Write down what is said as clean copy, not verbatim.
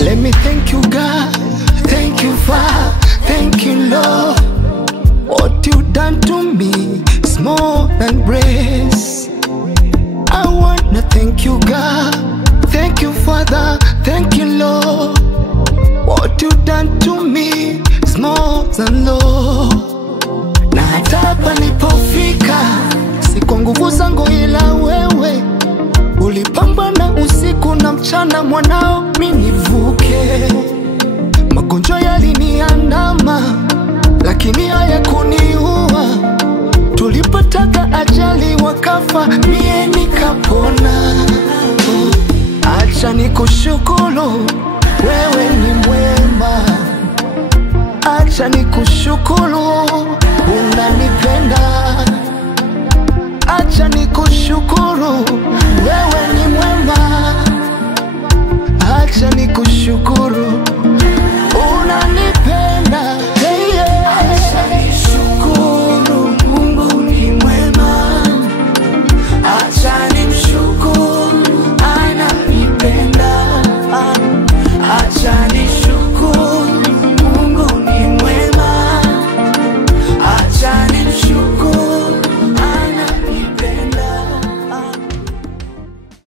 Let me thank you, God. Thank you, Father. Thank you, Lord. What you done to me is more than grace. I wanna thank you, God. Thank you, Father. Thank you, Lord. What you done to me is more than Lord. Na hata hapa nilipofika, si kwa nguvu zangu ila wewe. Ulipambana usiku na mchana mwanao mimi nivuke. Magonjwa yaliniandama lakini hayakuniua. Tulipataka ajali wakafa mie nikapona. Acha nikushukuru, wewe ni mwema. Acha nikushukuru,